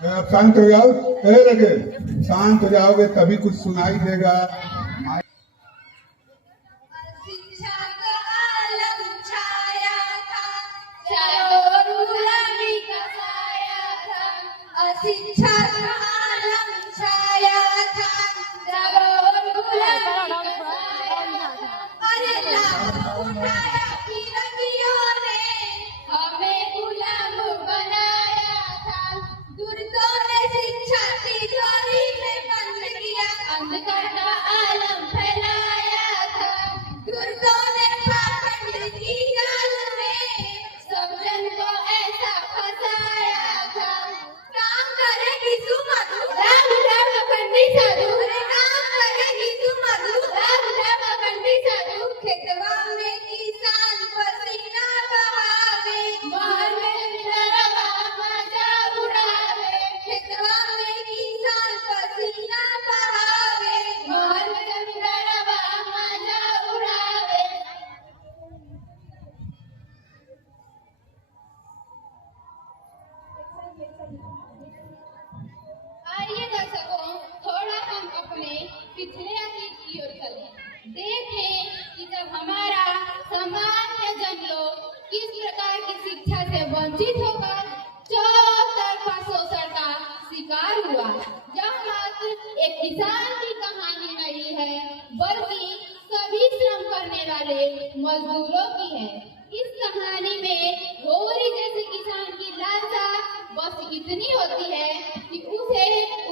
आप शांत हो जाओ, कहे लगे शांत हो जाओगे तभी कुछ सुनाई देगा। शिक्षा का आलम छाया था, चारों ओर गुलामी का साया था। अशिक्षा का आलम छाया था, चारों ओर गुलामी का साया था। अरे लाभ उठाया फिरंगियों ने, हमें गुलाम बनाया था। दुर्गों ने शिक्षा तिजोरी में बंद किया, अंधकार का आलम फैलाया था। दुर्गों ने पाखंड की जाल में सब जन को ऐसा फंसाया था। काम करेगी सुमधु, राम राम अखंडी साधु। अरे काम करेगी सुमधु, राम राम अखंडी साधु। खेतवा में किसान पसीना बहावे, महल में नरवा मजा उड़ावे। खेतवा में किसान पसीना बहावे, महल में नरवा मजा उड़ावे। आइए दर्शकों, थोड़ा हम अपने पिछले अतीत की ओर चलें, देखें कि जब हमारा सामान्य जन लोग किस प्रकार की शिक्षा से वंचित होकर चौतरफा शोषण का शिकार हुआ। यह मात्र एक किसान की कहानी नहीं है, बल्कि सभी श्रम करने वाले मजदूरों की है। इस कहानी में घोरी जैसे किसान की लालसा बस इतनी होती है कि उसे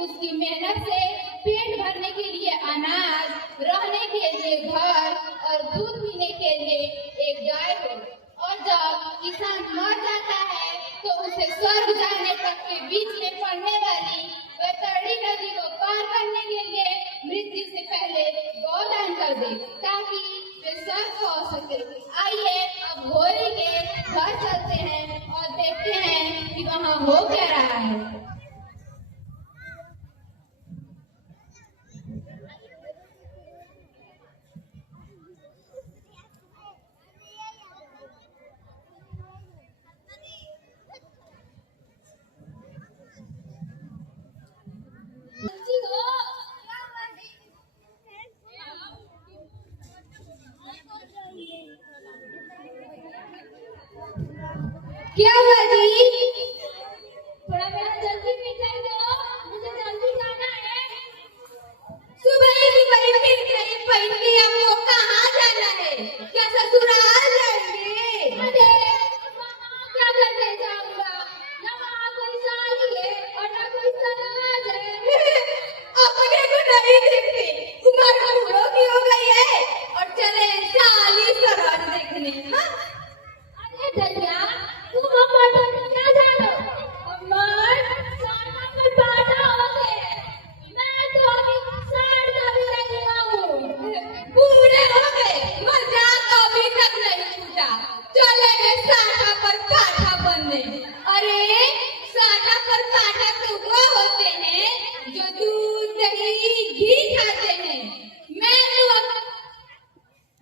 उसकी मेहनत से पेट भरने के लिए अनाज, रहने के लिए घर और दूध पीने के लिए एक गाय हो। और जब किसान मर जाता है तो उसे स्वर्ग जाने तक के बीच में पड़ने वाली वैतरणी नदी को पार करने के लिए मृत्यु से पहले गौदान कर दे, ताकि वे स्वर्ग पहुंच सके। आइए अब घोरी के घर चलते हैं और देखते हैं कि वहाँ हो क्या रहा है। क्या हुआ जी? थोड़ा मेरा जल्दी पीछे दो, मुझे जल्दी जाना है। सुबह की पहन के आपको कहाँ जाना है? क्या ससुराल जाएंगे? अरे वहाँ क्या करने जाऊंगा? न वहाँ कोई शादी है और न कोई समाज है। अपने को नहीं देखते, उम्र बूढ़ों की हो गई है और चले साली समाज देखने। हाँ? अरे दरिया, तुम अमर पर क्या जानो? अमर सामा पर बाधा होते हैं। मैं तो अभी साठ का भी नहीं हुआ हूँ। बूढ़े हो गए, मजाक अभी तक नहीं छूटा। चलेंगे साठा पर काठा बनने। अरे साठा पर काठा तो वो होते हैं जो दूध दही घी खाते हैं। मैं तो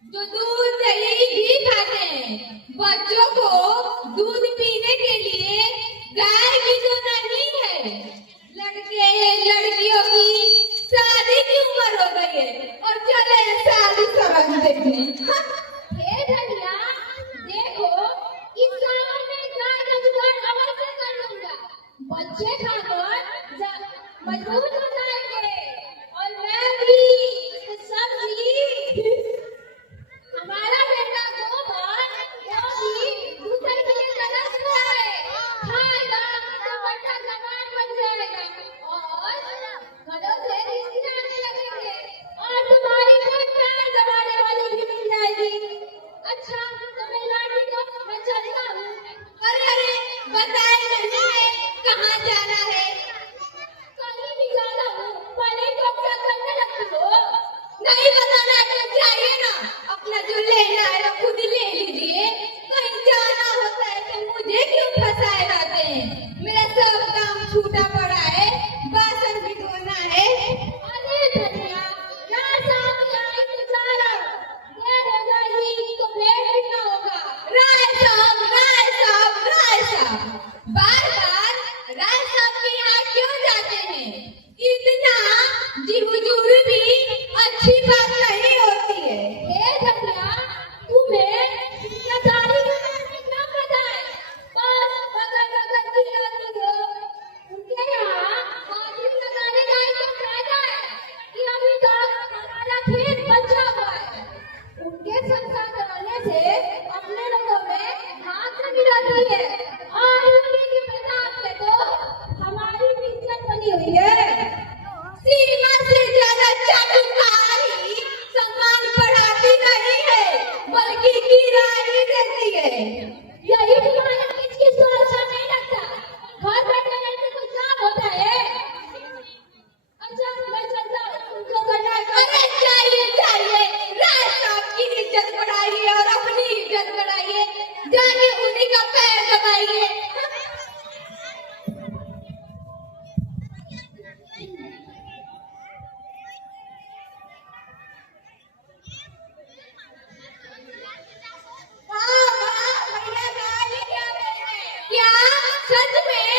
जो दूध दही घी खाते हैं। बच्चों को दूध पीने के लिए गाय भी तो नहीं है। लड़के लड़कियों की शादी की उम्र हो गई है और चले शादी समाज देखने। हे धनिया, देखो इस गाँव में गाय का जुगाड़ अवश्य कर लूंगा। बच्चे खाकर मजबूत हो जाएंगे और मैं भी सब्जी हमारा बेटा गोबर वो भी दूसरे जाती है और उन्हीं के प्रताप से तो हमारी भी इज्जत बनी हुई है। सीमा से ज्यादा चाटुकारी सम्मान बढ़ाती नहीं है बल्कि गिराई देती है। यही तुम्हारा किसकी सुरक्षा नहीं लगता? घर बैठे बैठे कुछ काम होता है? अच्छा मैं चलता हूँ, तुमको करना है। अरे चाहिए राज साहब की इज्जत बढ़ाइए और अपनी इज्जत बढ़ाइए, जाके उन्हीं का पैर दबाइए। क्या सच में?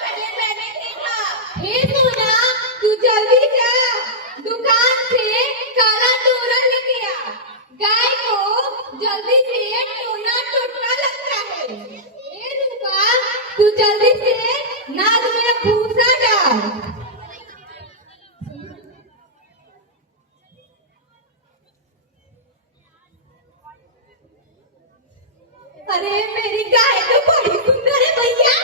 पहले मैंने देखा। हे सोना, तू जल्दी जा, दुकान से काला टोरा लेके आ। गाय को जल्दी से टोना टूटना लगता है। हे रूपा, तू जल्दी से नाद में भूसा डाल। अरे मेरी गाय तो बड़ी सुंदर है भैया।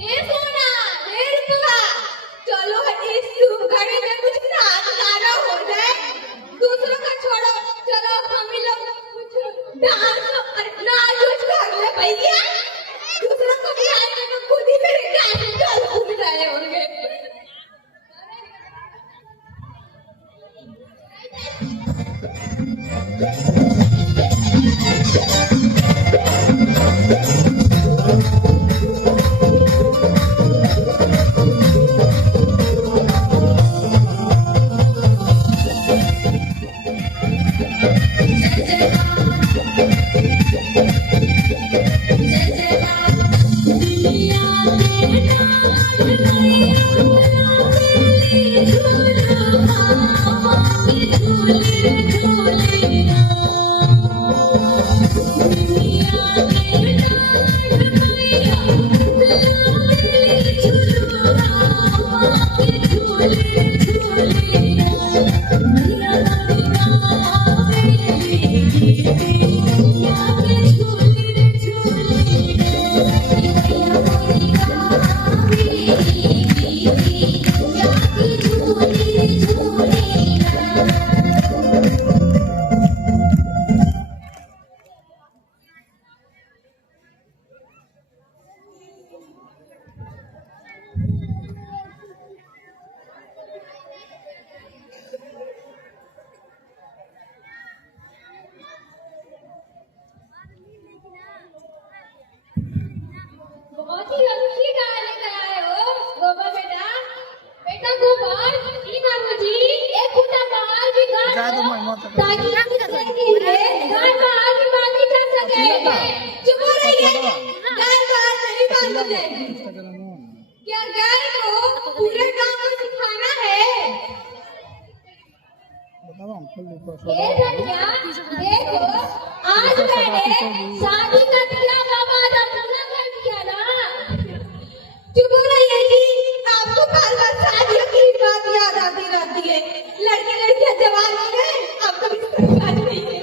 हे सोना, हे रूपा, चलो इस शुभ घड़ी में कुछ नाच गाना हो जाए। दूसरों का छोड़ो, चलो हम ही लोग कुछ डांस और नाच उच कर ले भैया। दूसरों को भी आने में खुद ही मेरे गाने चल घूम रहे होंगे। बहुत ही अच्छी गाय लेकर आए हो गोबर बेटा। बेटा गोबर, ई बाबूजी एक फुटा बाहर भी गाय हो, ताकि दूसरे के लिए गाय बाहर भी बांधी जा सके। चुप हो रहिए, गाय बाहर नहीं बांधी जाएगी। क्या गाय को पूरे गांव को सिखाना है? ये धनिया देखो, आज मैंने शादी का दिया बाबा अपना कर दिया ना। चुप हो रहिए जी, आपको बार बार शादियों की बात याद आती रहती है। लड़के लड़कियां जवान हो गए, आपको भी समझ नहीं है।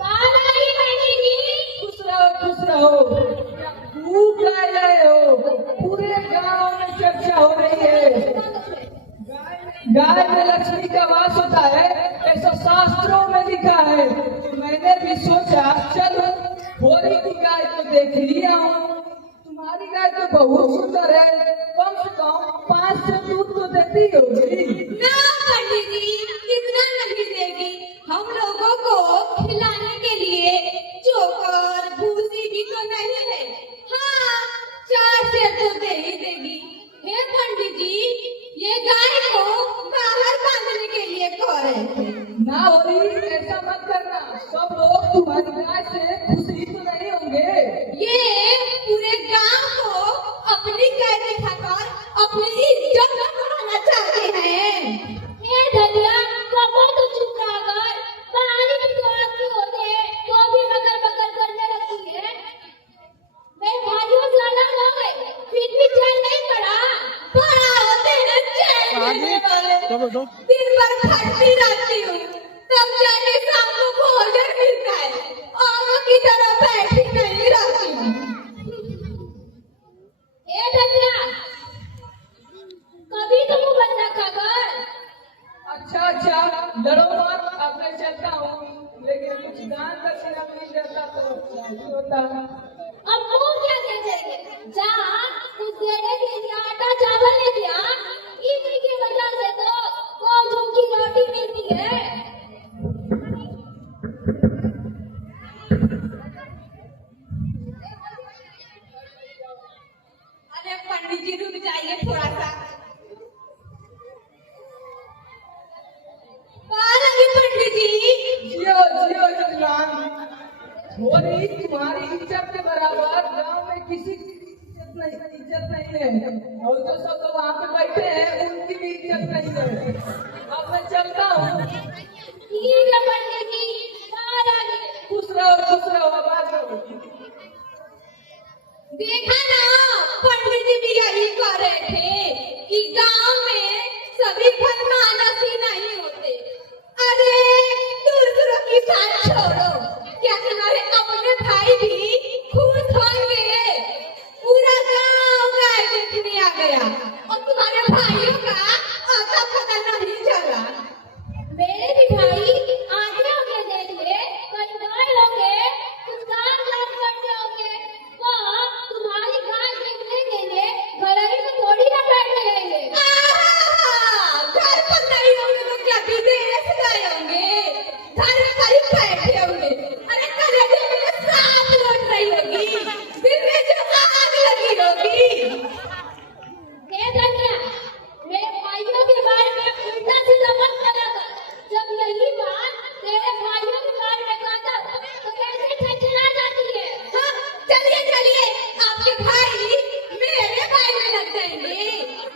बाल आई बहनी जी। खुश रहो। खूब गाय लाए हो, पूरे गांव में चर्चा हो रही है। गाय में लक्ष्मी का वास होता है, ऐसा शास्त्रों में लिखा है। तो मैंने भी सोचा चलो होरी की गाय को देख लिया हूँ। तुम्हारी गाय तो बहुत सुंदर है, कम से कम 5 से दूध तो देती होगी ना पंडित जी, इतना नहीं देगी। हम लोगों को खिलाने के लिए चोकर भूसी भी तो नहीं है। हाँ, 4 से तो दे ही देगी। हे पंडित जी, ये गाय को बाहर बांधने के लिए कह रहे थे ना। होरी ऐसा मत करना, सब लोग तुम्हारी गाय से खुशी तो नहीं होंगे। ये पूरे गांव को अपनी गाय दिखाकर अपनी इज्जत रहने वाले। दिन भर खटती रहती हूँ, तब जाके शाम को भोजन मिलता है। औरों की तरह बैठी नहीं रहती हूँ। ए धनिया, कभी तो मुंह बंद रखा कर। अच्छा डरो मत, अब मैं चलता हूँ, लेकिन कुछ दान दक्षिणा मिल जाता तो अच्छा होता। अब वो क्या दे देंगे? जा, कुछ देने के लिए आटा चावल लेके आ। इन्हीं की वजह से तो दो झुमकी रोटी मिलती है। अरे पंडित जी रुक जाइए थोड़ा सा। पंडित जी जियो जजमान, थोड़ी तुम्हारी इज्जत के बराबर गांव में किसी की इज्जत नहीं है, और जो सब लोग वहाँ पे बैठे हैं उनकी भी इज्जत नहीं है। अब मैं चलता हूँ। ठीक है पंडित जी, महाराज खुश रहो, आबाद रहो। देखा ना, पंडित जी भी यही कह रहे थे कि गांव में सभी फरमानसी नहीं होते। अरे दूसरों की बात छोड़ो, क्या तुम्हारे अपने भाई भी खुश होंगे? पूरा गांव गाय देखने आ गया और तुम्हारे भाइयों का आता पता नहीं चला। मेरे भी भाई आते होंगे देखने, कई गाय होंगे, कुछ काम करते होंगे। वो तुम्हारी गाय देखने के लिए घर ही में थोड़ी ना बैठे रहेंगे। घर पर नहीं होंगे तो क्या विदेश गए होंगे? घर पर ही बैठे होंगे। अरे कलेजे में सांप लौट रही होगी, दिल में जो आग लगी होगी। हे धनिया, मेरे भाइयों के बारे में उल्टा सीधा मत करा कर। जब यही बात तेरे भाइयों के बारे में कहता तो कैसे ठचरा जाती है? हाँ, चलिए, आपके भाई मेरे भाई में लग जाएंगे।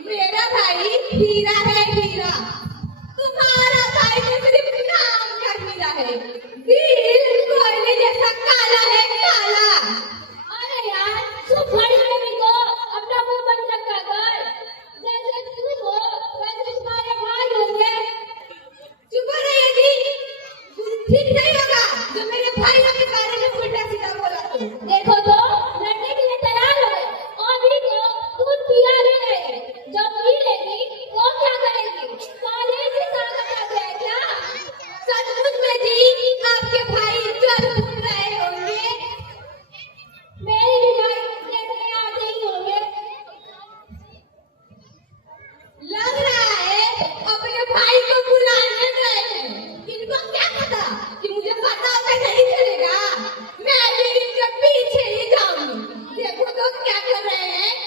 मेरा भाई हीरा है, हीरा। तुम्हारा भाई तो सिर्फ नाम का हीरा है, दिल कोयले जैसा काला है, काला। अरे यार, तू बड़ी बेबी को अपना मुंह बंद रखा कर। जैसे तू हो वैसे तुम्हारे भाई होंगे। चुप रहिए जी, ठीक नहीं होगा जो मेरे भाइयों के बारे में उल्टा सीधा बोला तो। देखो तो लड़ने के लिए तैयार हो गए, अभी तो दूध पिया ले गए। जब पी लेगी तो क्या करेगी? कॉलेज से ताकत आ गया क्या? सचमुच में जी आपके भाई चल घूम रहे होंगे। मेरे भी भाई देखने आते ही होंगे। लग रहा है अपने भाई को बुलाने गए हैं। इनको क्या पता कि मुझे पता होता नहीं चलेगा। मैं भी इनके पीछे ही जाऊंगी। देखो तो क्या कर रहे हैं।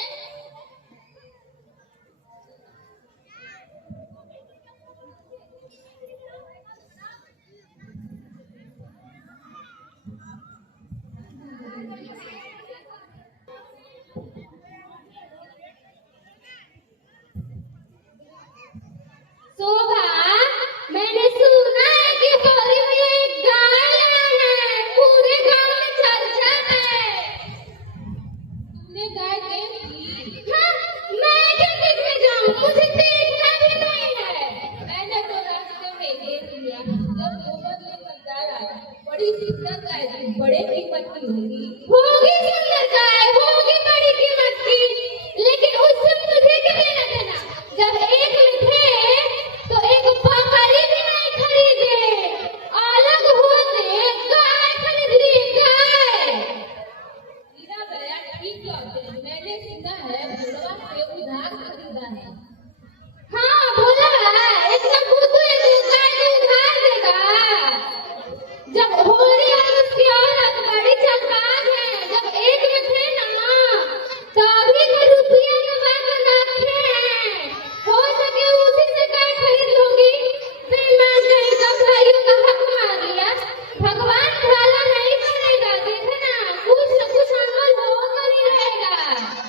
शोभा, मैंने सुना है कि होली में एक गाय आना है, पूरे गांव में चर्चा है। तुमने गाय देख ली? हाँ, मैं क्यों देखने जाऊं? मुझे देखना भी नहीं है। मैंने तो रास्ते में देख लिया जब गोबर लेकर जा रहा है। बड़ी सुंदर गाय थी, बड़े कीमत की होगी सुंदर गाय, होगी बड़ी कीमत की, लेकिन उससे मुझे क्या लेना देना? जब एक में थे तो एक बकरी भी नहीं खरीदे, अलग होते गाय खरीद ली, गाय। हीरा भैया ठीक कहते हैं, मैंने सुना है भोलवा से उधार खरीदा है। हाँ, भोला इतना बुद्धू है तो गाय को उधार देगा। जब होली और उसकी औरत बड़ी चमकान है, जब एक में थे ना तभी तो रुपया कमा कर रखे हैं। हो सके उसी से गाय खरीद लूंगी। बेईमान कहीं का भाइयों का हक मार लिया। भगवान भला नहीं करेगा, देखना कुछ न कुछ अमल होकर ही रहेगा।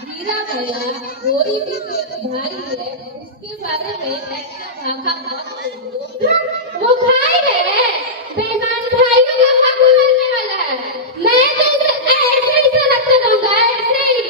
हीरा भैया कोई भी तो भाई है, उसके बारे में ऐसा भाषा मत बोलो। वो भाई है, बेईमान भाइयों का हक मारने वाला है। मैं तो उसे ऐसे ही सड़क पे दूंगा, ऐसे ही।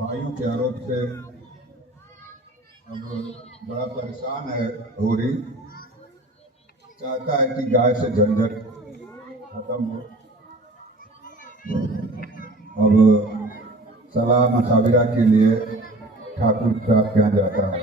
वायु के आरोप से अब बड़ा परेशान है होरी, चाहता है कि गाय से झंझट खत्म हो। अब सलाह मशाविरा के लिए ठाकुर साहब के यहाँ जाता है।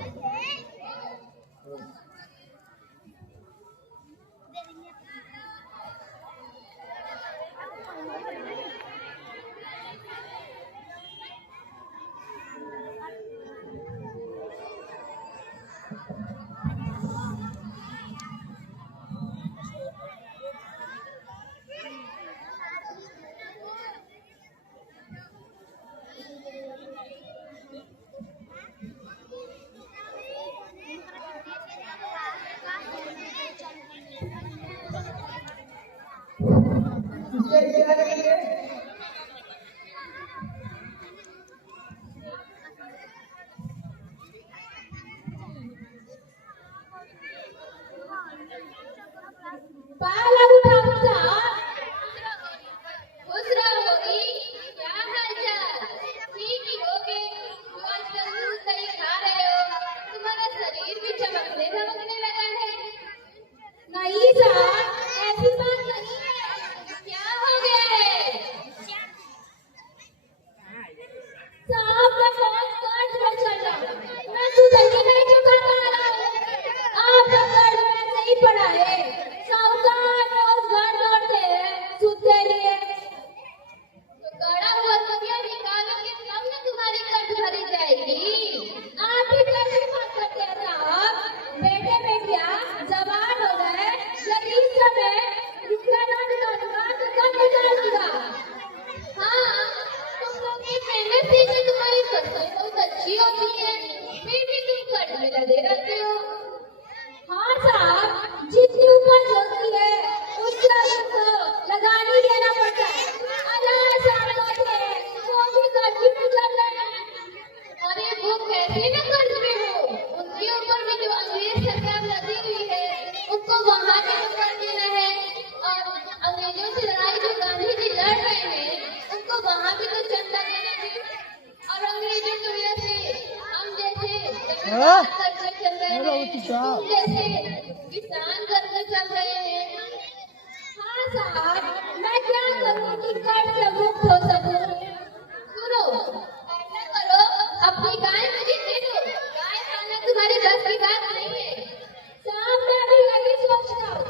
इससे क्या करेंगे? पाला उठा उठा खुश रहोगी, क्या हाल चाल? ठीक ही होगे, आजकल दूध दही खा रहे हो, तुम्हारा शरीर भी चमकने धमकने लगा है। नहीं साहब, ऐसी बात नहीं है, क्या हो गया है? साहब मैं बहुत कर्ज में चल रहा हूँ, मैं सुधरने नहीं चुका पा रहा हूँ। आपका कर्ज में नहीं पड़ा है, साहूकार रोज घर लौटते हैं सूद के लिए। तो गड़ा हुआ रुपया निकालोगे तब ना तुम्हारी कर्ज भरी जाएगी। आप ही कर्ज की बात करते हैं साहब, बेटे बेटियां जवान हो गए, यदि इस समय रुपया ना निकालूंगा तो कब निकालूंगा? हाँ, तुम लोग की मेहनत से ही तुम्हारी फसल बहुत अच्छी होती है, फिर भी तुम कर्ज में लगे रहते हो। हाँ साहब, जितनी उपज होती है उससे अधिक तो लगानी देना पड़ता है। अनाज आप होते हैं वो भी कर्ज में चल रहे हैं। अरे वो कैसे न कर्ज में हो, उनके ऊपर भी जो अंग्रेज सरकार लगी हुई है उनको वहाँ के ऊपर देना है, और अंग्रेजों से लड़ाई जो गांधी जी लड़ रहे हैं उनको वहाँ भी तो चंदा देना है। और अंग्रेजों की वजह से हम जैसे जमींदार कर्ज में चल रहे हैं, तुम जैसे किसान कर्ज में चल रहे हैं। हाँ साहब, मैं क्या करूँ कि कर्ज से मुक्त हो सकूं? सुनो, ऐसा करो, अपनी गाय मुझे दे दो, गाय पालना तुम्हारे बस की बात नहीं है। साहब मैं भी यही सोच रहा हूँ,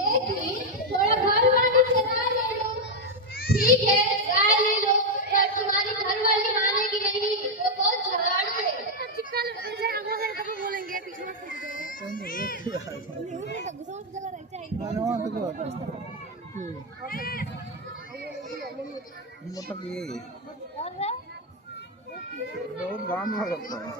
देखी थोड़ा घर वाली से गाय ले लो। ठीक है, गाय ले लो, पर तुम्हारी घर वाली मानेगी नहीं, वो बहुत झाड़ू है। मतलब ये बहुत गांव में लगता है।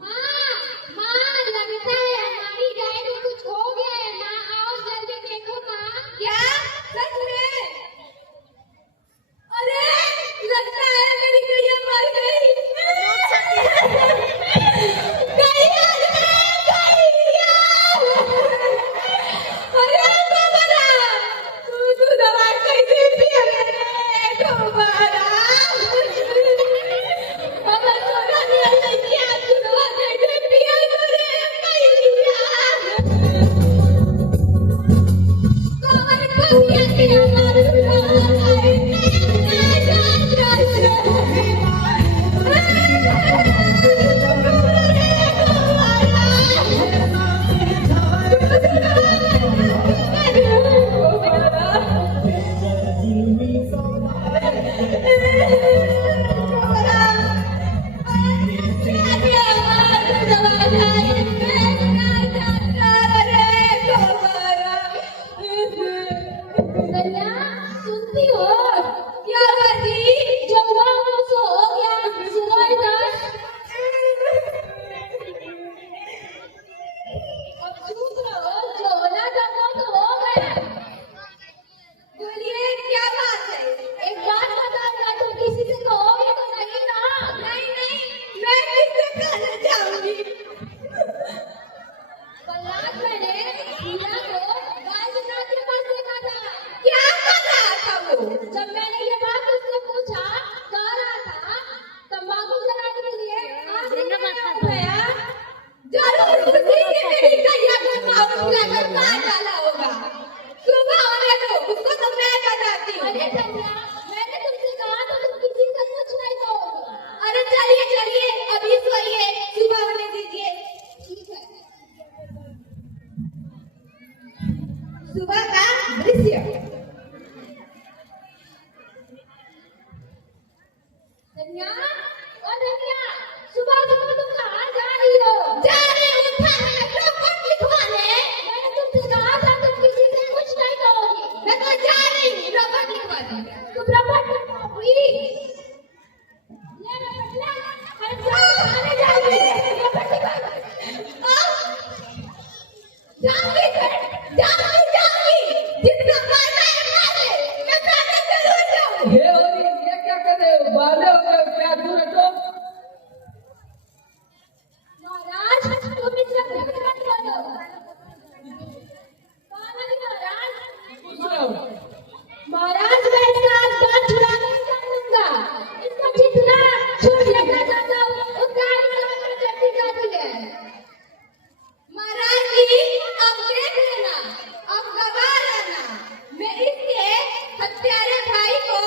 माँ, माँ, लगता है हमारी गाय सुबह का दृश्य। धनिया, ओ धनिया, सुबह सुबह तुम कहाँ जा रही हो? जा रही हूँ थाने में रिपोर्ट लिखवाने। मैंने तुमसे कहा था तुम किसी से कुछ नहीं कहोगी। मैं तो जा रही हूँ रिपोर्ट लिखवाने। तुम रिपोर्ट लिखवाओगी? ले रिपोर्ट ले। अरे जाओ थाने जाओगी रिपोर्ट लिखवाने। जाऊंगी जाऊंगी जितना मारना है मार ले। मैं थाने जरूर जाऊंगी। हे होली, ये क्या कर रहे हो? बाले हो गए, क्या दूर हटो। महाराज तुम इतना घृणा मत करो। महाराज पूछ रहा हूँ। महाराज मैं इसका दांत छुड़ा नहीं सकूंगा। इसको जितना छूट लेना चाहता हूँ उतना इसका जल्दी कर दिया। महाराज जी अब देख लेना, अब गवा लेना। मैं इसके हत्यारे भाई को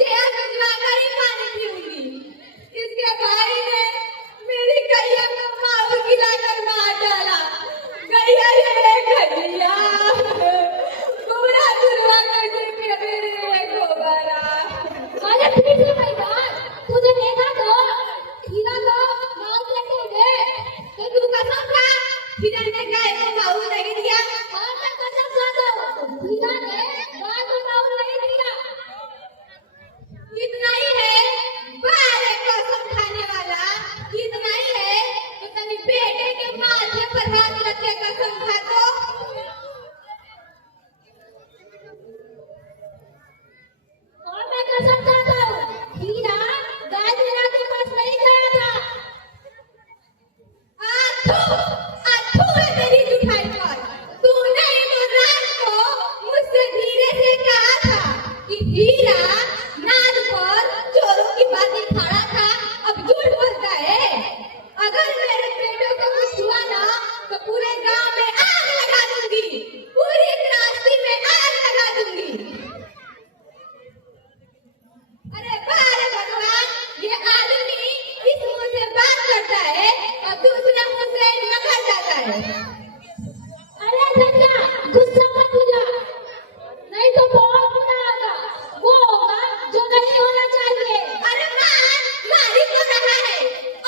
जेल भिजवा कर ही पानी पीऊंगी। इसके भाई ने मेरी गैया को मार गिराकर मार डाला। गैया रे गैया, गोबरा दुर्वा करके पिया मेरे गोबरा। अरे फिर से भाई बात, तुझे देखा तो हीरा को मार लेके गए तो तू कसम खा हीरा ने गाय को मार नहीं दिया। और मैं कसम खाता हूँ हीरा ने गाय को मार नहीं दिया। इतना ही है बारे कसम खाने वाला, इतना ही है तो तनी बेटे के माथे पर हाथ रख के कसम खा दो। और मैं कसम खाता हूँ हीरा गाय मेरा के पास नहीं गया था। आठू है मेरी जुठाई पर। तूने इमरान को मुझसे धीरे से कहा था कि हीरा नाद पर चोरों की बातें खड़ा था, अब झूठ बोलता है। अगर मेरे बेटे को कुछ हुआ ना तो पूरे गांव में आग लगा दूंगी, पूरी त्रासदी में आग लगा दूंगी। अरे बारे भगवान, ये आदमी इस मुंह से बात करता है और दूसरे मुंह से नकल जाता है। अरे धनिया गुस्सा मत हो जा, नहीं तो बहुत बुरा होगा। वो होगा जो नहीं होना चाहिए। अरे मारी तो रहा है।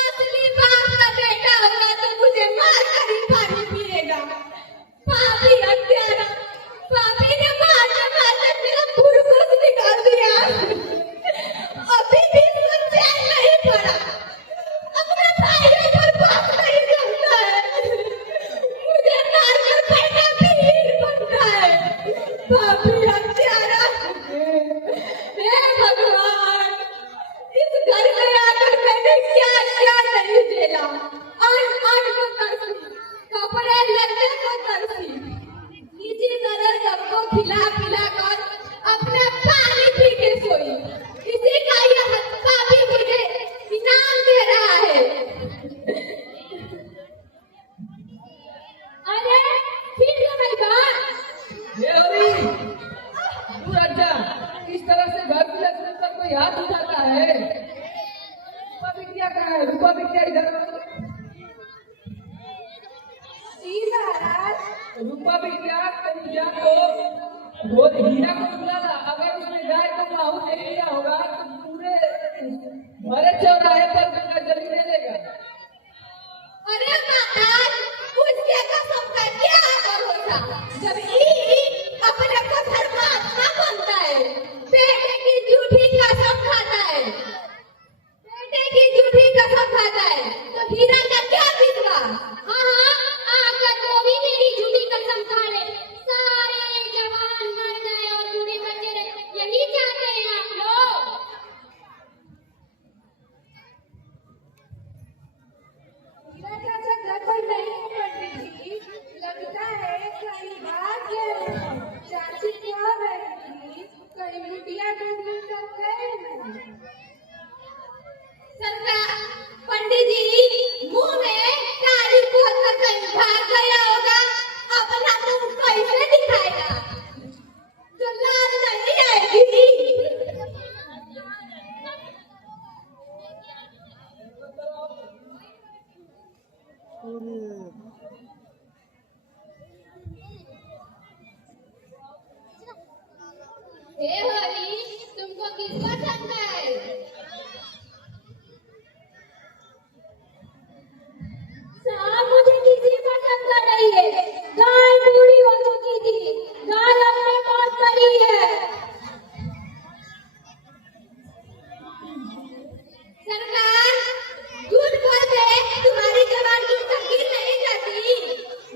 असली बाप का बेटा होगा तो मुझे मार कर ही पानी पिएगा। पापी हत्यारा, पापी ने मारते मारते मेरा फुरकुस निकाल दिया। अभी भी इसको चैन नहीं पड़ा। अपने भाइयों पर बात नहीं करता है। मुझे मारकर बैठा पीर बनता है। पापी हत्यारा। हे भगवान, इस घर में आकर मैंने क्या क्या नहीं झेला। अन्न को तरसी, कपड़े लत्ते को तरसी, इसी तरह सबको खिला पिला कर अपने पानी पी के सोई। इसी का यह पापी मुझे इनाम दे रहा है। अरे फिर से भाई बात। हे होली, दूर हट जा। इस तरह से घर की लक्ष्मी पर कोई हाथ उठाता है? रूपा बिटिया कहाँ है? रूपा बिटिया इधर। रूपा बिटिया कन्या को वो हीरा को बुला ला। अगर उसने गाय को माहू नहीं लिया होगा तो पूरे भरे चौराहे पर गंगा जली ले लेगा। अरे महाराज, उसके कसम का क्या भरोसा जब ई अपने को धर्मात्मा बनता है। बेटे की झूठी कसम खाता है, बेटे की झूठी कसम खाता है तो हीरा का क्या विश्वास? हाँ आकर वो भी मेरी झूठी कसम खा ले, सारे जवान मर जाए और बूढ़े बचे रहे। यही चाहते हैं आप लोग? हीरा चाचा घर पर नहीं पंडित जी, लगता है कहीं बात हे हरी, तुमको किस पसंद है? साहब मुझे किसी पसंद का नहीं है। गाय बूढ़ी हो चुकी थी, गाय अपने मौत करी है। सरकार झूठ बोलते हैं, तुम्हारी जबान की तकलीफ नहीं जाती।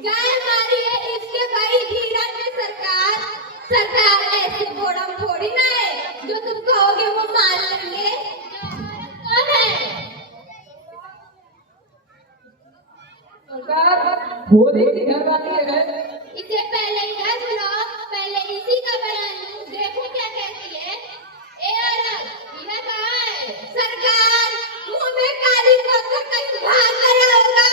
गाय हमारी है, इसके भाई धीरज में सरकार ऐसे घोड़ा थोड़ी ना है जो तुम कहोगे वो मान लेंगे। कौन है? सरकार होली की घरवाली है। इसे पहले इधर बुलाओ, पहले इसी का बयान लूं, देखो क्या कहती है। ए औरत, यह कहाँ है? सरकार, मुंह में काली पोत का कहीं भाग गया होगा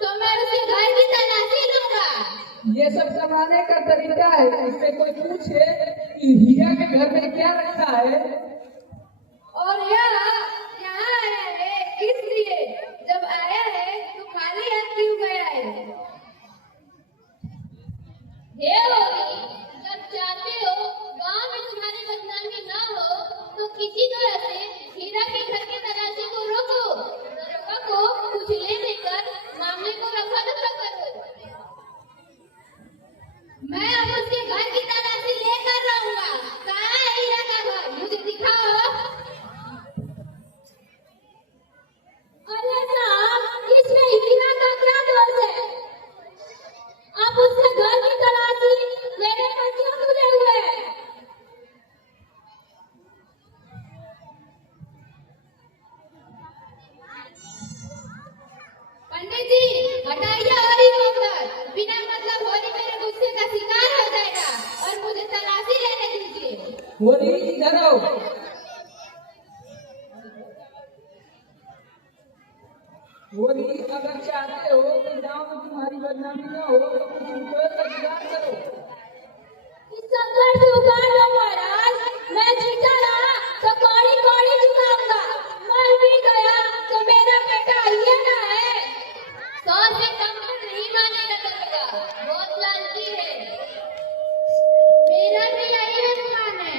तो मैं उसे घर की तलाशी लूंगा। ये सब जमाने का तरीका है। इससे कोई पूछे कि हीरा के घर में क्या रखा है। और यहाँ आया है किस लिए? जब आया है तो खाली हाथ क्यों गया है? हे होगी, जब चाहते हो गांव में तुम्हारी बदनामी ना हो तो किसी तरह से हीरा के घर की तलाशी को रोको। दरोगा को कुछ ले देकर मामले को रफा दफा करो। मैं अब उसके घर की तलाशी लेकर रहूंगा। कहाँ है हीरा का घर? मुझे दिखाओ। अरे साहब, इसमें हीरा का क्या दोष है? आप उसके घर की तलाशी लेने पर क्यों तुले हुए हैं? पंडित जी, हटाइए होली को अंदर। बिना मतलब होली मेरे गुस्से का शिकार हो जाएगा और मुझे तलाशी लेने दीजिए। होली इधर आओ। होली, अगर चाहते हो कि गांव में तुम्हारी बदनामी न हो तो कुछ रुपये का जुगाड़ करो। इस संघर्ष से उबार लो महाराज। मैं जीता रहा तो कौड़ी कौड़ी चुकाऊंगा, मर भी गया तो मेरा बेटा ये ना है। 100 से कम तो नहीं मानेगा दरोगा, बहुत लालची है। मेरा भी यही अनुमान है।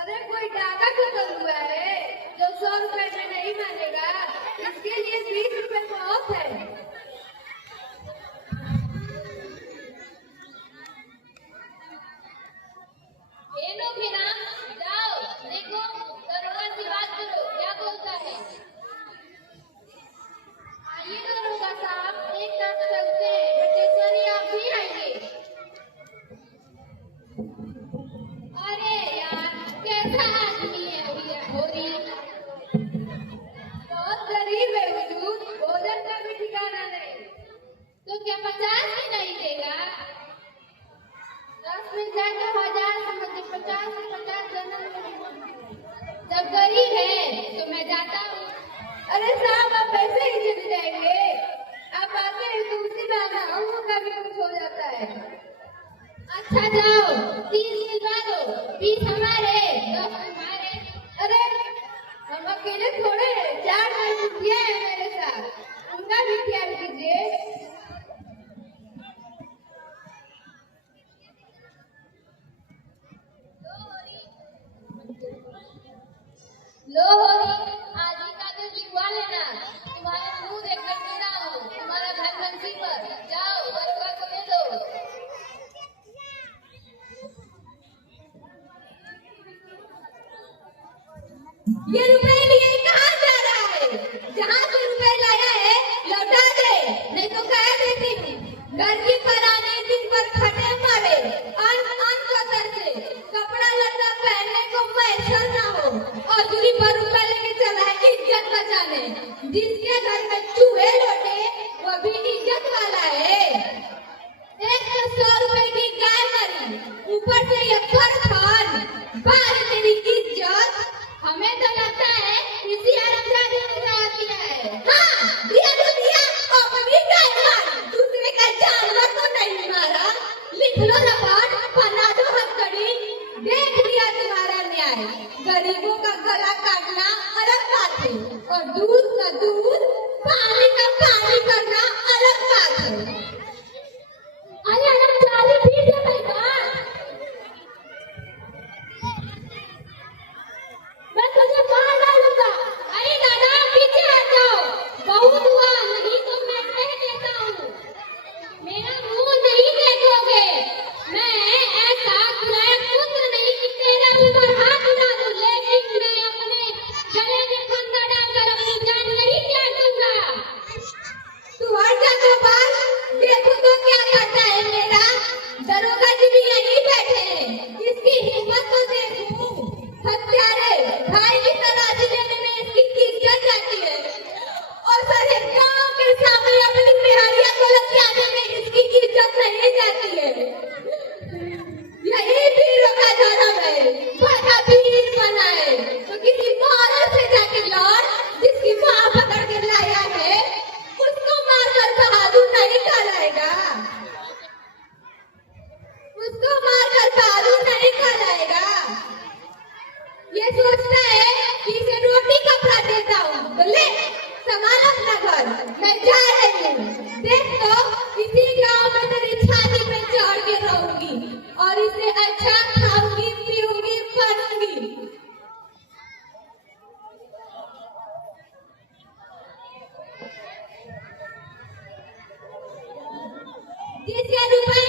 अरे कोई डाका खत्म हुआ है जो 100 रुपए में नहीं मानेगा, इसके लिए 20 रुपए बहुत है। ये लो मीरा, जाओ देखो दरोगा से बात करो, क्या बोलता है। आइए दरोगा साहब, एक साथ चलते हैं। बटेश्वरी आप भी आइए। अरे यार, कैसा आदमी है ये होरी? बहुत गरीब है हुजूर, भोजन का भी ठिकाना नहीं। तो क्या 50 भी नहीं देगा? 10 मिल जाए तो 1000 समझे, 50 से 50 जनरल। जब गरीब है तो मैं जाता हूँ। अरे साहब, आप ऐसे ही चले जाएंगे? आप आते हैं तो उसी बहाना हमको का भी कुछ हो जाता है। अच्छा जाओ, 30 मिलवा दो, 20 हमारे, 10 तुम्हारे। अरे हम अकेले थोड़े हैं, 4 मुखिया है मेरे साथ, उनका भी ख्याल कीजिए। लो होली, आज ही का तो लिखवा लेना। तुम्हारे मुंह देखकर मेरा हो, तुम्हारा घर बंसी पर। जाओ दरोगा को दे दो। ये रुपए लिए कहाँ जा रहा है? जहाँ से रुपए लाया है लौटा दे, नहीं तो कह देती हूँ घर की परानी दिन पर फटे मारे, अन से कपड़ा लत्ता पहनने को मैसर ना हो और दूरी पर रुपए लेके चला है इज्जत बचाने। जिसके घर में चूहे लौटे वो भी इज्जत वाला है। एक तो 100 रुपए की गाय मरी, ऊपर से ये फरफान, बाहर तेरी इज्जत। हमें तो लगता है इसी हरामजादे ने दया किया है। हाँ, दिया तो दिया, अपनी गाय मारी, दूसरे का जानवर तो नहीं मारा। लिख लो रिपोर्ट, बना दो हथकड़ी। देख लिया तुम्हारा न्याय। गरीबों का गला काटना अलग बात है और दूध का दूध, पानी का पानी करना अलग बात है। अरे जिसका रुपए